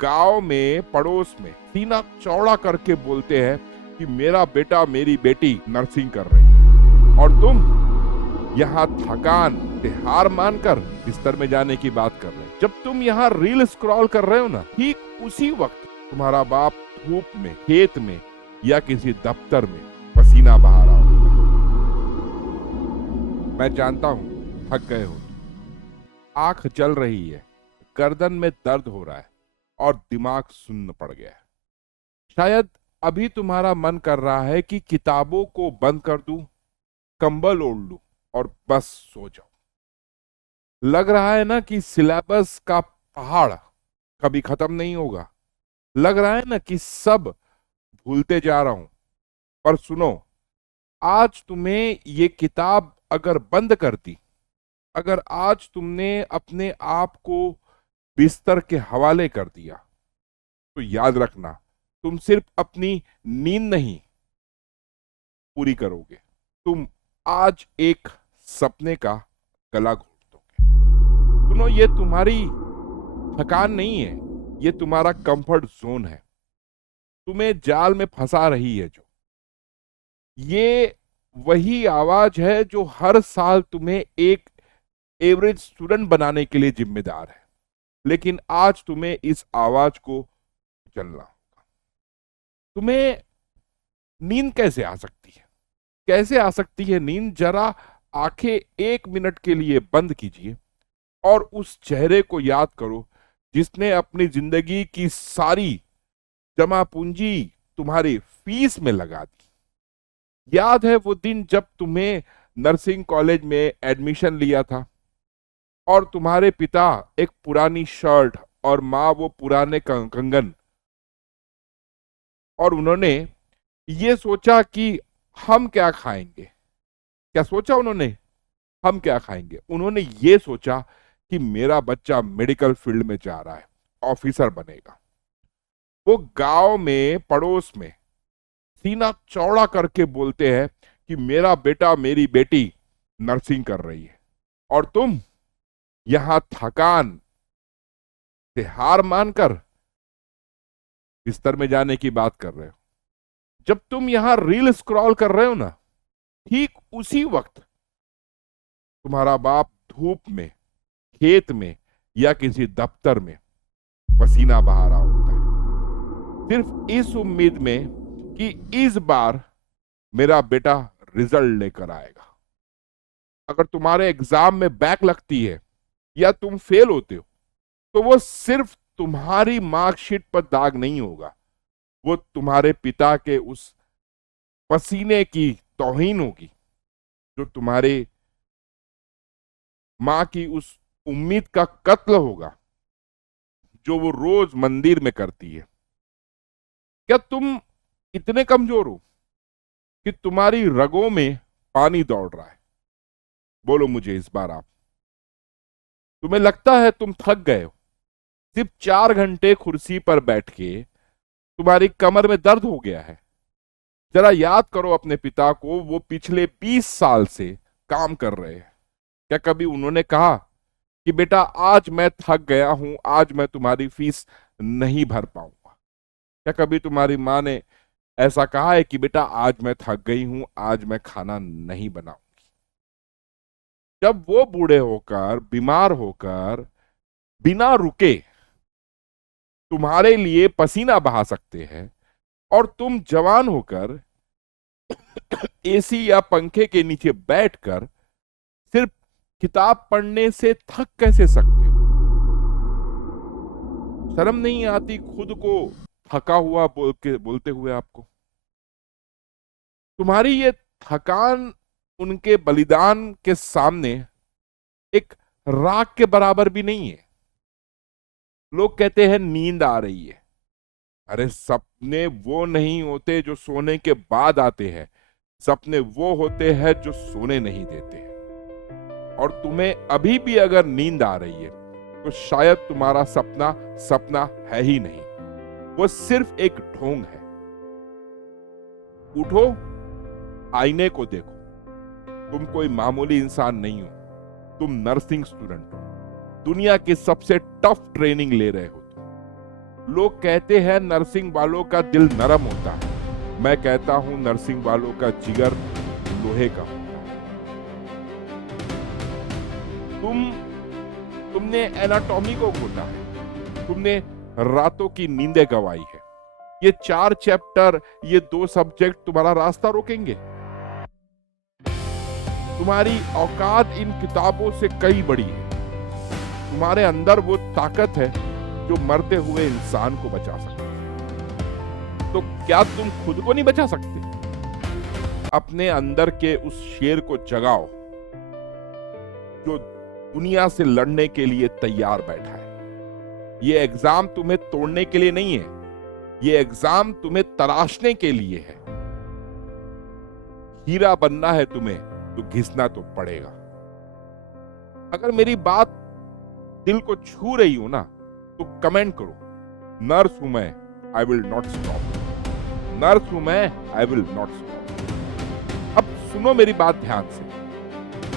गांव में पड़ोस में सीना चौड़ा करके बोलते हैं कि मेरा बेटा मेरी बेटी नर्सिंग कर रही है, और तुम यहाँ थकान से हार मानकर बिस्तर में जाने की बात कर रहे हो। जब तुम यहाँ रील स्क्रॉल कर रहे हो ना, ठीक उसी वक्त तुम्हारा बाप धूप में, खेत में या किसी दफ्तर में पसीना बहा रहा होता है। मैं जानता हूँ थक गए हो, आंख जल रही है, गर्दन में दर्द हो रहा है और दिमाग सुन्न पड़ गया है। शायद अभी तुम्हारा मन कर रहा है कि किताबों को बंद कर दूं, कंबल ओढ़ लूं और बस सो जाऊं। लग रहा है ना कि सिलेबस का पहाड़ कभी खत्म नहीं होगा। लग रहा है ना कि सब भूलते जा रहा हूं। पर सुनो, आज तुम्हें ये किताब अगर बंद कर दी, अगर आज तुमने अपने आप को बिस्तर के हवाले कर दिया, तो याद रखना, तुम सिर्फ अपनी नींद नहीं पूरी करोगे, तुम आज एक सपने का गला घोट दोगे। सुनो, ये तुम्हारी थकान नहीं है, ये तुम्हारा कंफर्ट जोन है। तुम्हें जाल में फंसा रही है जो, ये वही आवाज है जो हर साल तुम्हें एक एवरेज स्टूडेंट बनाने के लिए जिम्मेदार है। लेकिन आज तुम्हें इस आवाज को चलना होगा। तुम्हें नींद कैसे आ सकती है? कैसे आ सकती है नींद? जरा आंखें 1 मिनट के लिए बंद कीजिए और उस चेहरे को याद करो जिसने अपनी जिंदगी की सारी जमा पूंजी तुम्हारी फीस में लगा दी। याद है वो दिन जब तुम्हें नर्सिंग कॉलेज में एडमिशन लिया था और तुम्हारे पिता एक पुरानी शर्ट और माँ वो पुराने कंगन, और उन्होंने ये सोचा कि हम क्या खाएंगे। क्या सोचा उन्होंने? हम क्या खाएंगे? उन्होंने ये सोचा कि मेरा बच्चा मेडिकल फील्ड में जा रहा है, ऑफिसर बनेगा। वो गांव में पड़ोस में सीना चौड़ा करके बोलते हैं कि मेरा बेटा मेरी बेटी नर्सिंग कर रही है, और तुम यहां थकान से हार मानकर बिस्तर में जाने की बात कर रहे हो। जब तुम यहां रील स्क्रॉल कर रहे हो ना, ठीक उसी वक्त तुम्हारा बाप धूप में, खेत में या किसी दफ्तर में पसीना बहा रहा होता है, सिर्फ इस उम्मीद में कि इस बार मेरा बेटा रिजल्ट लेकर आएगा। अगर तुम्हारे एग्जाम में बैक लगती है या तुम फेल होते हो, तो वो सिर्फ तुम्हारी मार्कशीट पर दाग नहीं होगा, वो तुम्हारे पिता के उस पसीने की तौहीन होगी, जो तुम्हारे माँ की उस उम्मीद का कत्ल होगा जो वो रोज मंदिर में करती है। क्या तुम इतने कमजोर हो कि तुम्हारी रगों में पानी दौड़ रहा है? बोलो मुझे इस बार आप। तुम्हें लगता है तुम थक गए हो, सिर्फ 4 घंटे कुर्सी पर बैठ के तुम्हारी कमर में दर्द हो गया है। जरा याद करो अपने पिता को, वो पिछले 20 साल से काम कर रहे हैं। क्या कभी उन्होंने कहा कि बेटा आज मैं थक गया हूं, आज मैं तुम्हारी फीस नहीं भर पाऊंगा? क्या कभी तुम्हारी माँ ने ऐसा कहा है कि बेटा आज मैं थक गई हूं, आज मैं खाना नहीं बनाऊंगी? जब वो बूढ़े होकर, बीमार होकर, बिना रुके तुम्हारे लिए पसीना बहा सकते हैं, और तुम जवान होकर एसी या पंखे के नीचे बैठकर सिर्फ किताब पढ़ने से थक कैसे सकते हो? शर्म नहीं आती खुद को थका हुआ बोलते हुए आपको? तुम्हारी ये थकान उनके बलिदान के सामने एक राख के बराबर भी नहीं है। लोग कहते हैं नींद आ रही है। अरे सपने वो नहीं होते जो सोने के बाद आते हैं, सपने वो होते हैं जो सोने नहीं देते हैं। और तुम्हें अभी भी अगर नींद आ रही है, तो शायद तुम्हारा सपना सपना है ही नहीं, वो सिर्फ एक ढोंग है। उठो, आईने को देखो, तुम कोई मामूली इंसान नहीं हो, तुम नर्सिंग स्टूडेंट हो। दुनिया की सबसे टफ ट्रेनिंग ले रहे हो लोग कहते हैं नर्सिंग वालों का दिल नरम होता है, मैं कहता हूं नर्सिंग वालों का जिगर लोहे का होता है। तुमने एनाटॉमी को घोटा है, तुमने रातों की नींदें गंवाई है। ये 4 चैप्टर, ये 2 सब्जेक्ट तुम्हारा रास्ता रोकेंगे? तुम्हारी औकात इन किताबों से कई बड़ी है। तुम्हारे अंदर वो ताकत है जो मरते हुए इंसान को बचा सकती है। तो क्या तुम खुद को नहीं बचा सकते? अपने अंदर के उस शेर को जगाओ जो दुनिया से लड़ने के लिए तैयार बैठा है। ये एग्जाम तुम्हें तोड़ने के लिए नहीं है, ये एग्जाम तुम्हें तराशने के लिए है। हीरा बनना है तुम्हें तो घिसना तो पड़ेगा। अगर मेरी बात दिल को छू रही हो ना तो कमेंट करो, नर्स हूं मैं, I will not stop. Nurse हूं मैं, आई विल नॉट स्टॉप। अब सुनो मेरी बात ध्यान से।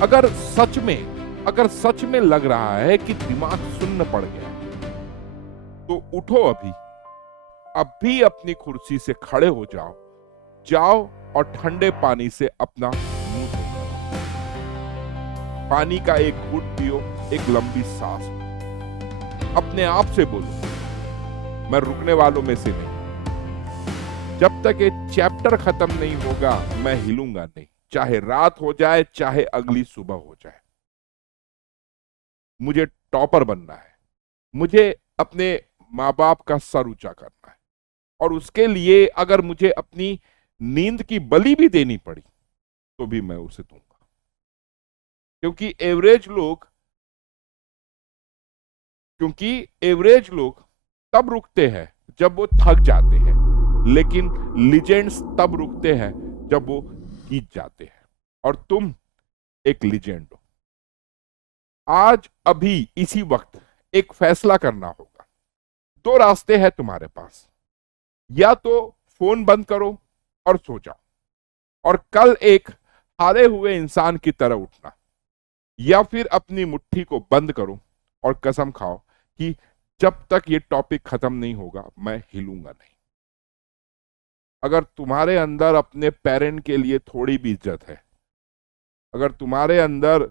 अगर सच में लग रहा है कि दिमाग सुन्न पड़ गया तो उठो अभी अपनी कुर्सी से खड़े हो जाओ और ठंडे पानी से अपना मुंह धो। पानी का एक घूंट पियो, एक लंबी सांस लो। अपने आप से बोलो, मैं रुकने वालों में से नहीं। जब तक ये चैप्टर खत्म नहीं होगा मैं हिलूंगा नहीं, चाहे रात हो जाए, चाहे अगली सुबह हो जाए। मुझे टॉपर बनना है, मुझे अपने माँ बाप का सर ऊंचा करना है, और उसके लिए अगर मुझे अपनी नींद की बलि भी देनी पड़ी तो भी मैं उसे दूंगा। क्योंकि एवरेज लोग तब रुकते हैं जब वो थक जाते हैं, लेकिन लीजेंड्स तब रुकते हैं जब वो जीत जाते हैं। और तुम एक लीजेंड हो। आज अभी इसी वक्त एक फैसला करना होगा। 2 रास्ते हैं तुम्हारे पास, या तो फोन बंद करो और सो जाओ और कल एक हारे हुए इंसान की तरह उठना, या फिर अपनी मुट्ठी को बंद करो और कसम खाओ कि जब तक ये टॉपिक खत्म नहीं होगा मैं हिलूंगा नहीं। अगर तुम्हारे अंदर अपने पेरेंट के लिए थोड़ी भी इज्जत है, अगर तुम्हारे अंदर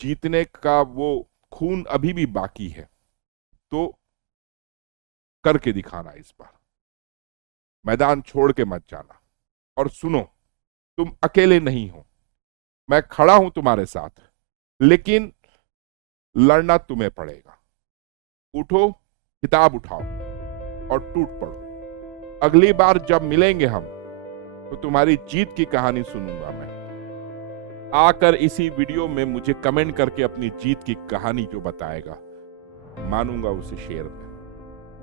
जीतने का वो खून अभी भी बाकी है, तो करके दिखाना इस बार। मैदान छोड़ के मत जाना। और सुनो, तुम अकेले नहीं हो, मैं खड़ा हूं तुम्हारे साथ, लेकिन लड़ना तुम्हें पड़ेगा। उठो, किताब उठाओ और टूट पड़ो। अगली बार जब मिलेंगे हम तो तुम्हारी जीत की कहानी सुनूंगा मैं। आकर इसी वीडियो में मुझे कमेंट करके अपनी जीत की कहानी जो बताएगा, मानूंगा उसे शेयर में।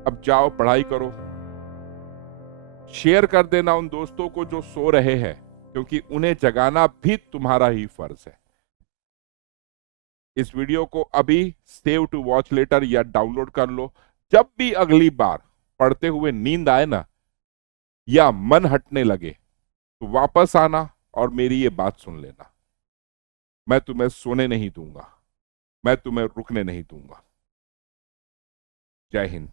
अब जाओ, पढ़ाई करो, शेयर कर देना उन दोस्तों को जो सो रहे हैं, क्योंकि उन्हें जगाना भी तुम्हारा ही फर्ज है। इस वीडियो को अभी सेव टू वॉच लेटर या डाउनलोड कर लो। जब भी अगली बार पढ़ते हुए नींद आए ना, या मन हटने लगे, तो वापस आना और मेरी ये बात सुन लेना। मैं तुम्हें सोने नहीं दूंगा, मैं तुम्हें रुकने नहीं दूंगा। जय हिंद।